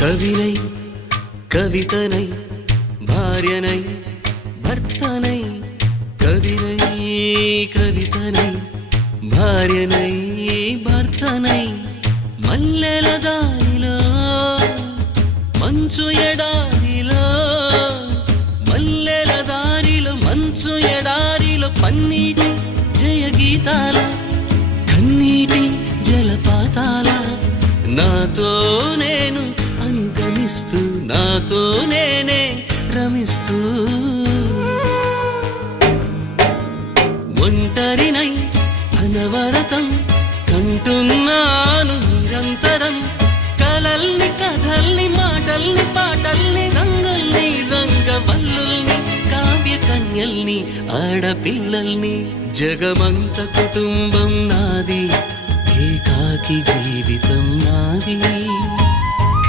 కవినై కవితనై భార్యనై భర్తనై కవినై కవితనై భార్యనై భర్తనై మల్లెల దారిలో మంచు ఎడారిలో మల్లెల దారిలో మంచు ఎడారిలో పన్నీటి జయ గీతాల కన్నీటి జలపాతాల నాతో నేను అనుగమిస్తూ నాతో నేనే రమిస్తూ ఒంటరినై అనవరతం కంటున్నాను నిరంతరం కలల్ని కథల్ని మాటల్ని పాటల్ని రంగుల్ని రంగవల్లుల్ని కావ్య కన్యల్ని ఆడపిల్లల్ని జగమంత కుటుంబం నాది ఏకాకి జీవితం నాది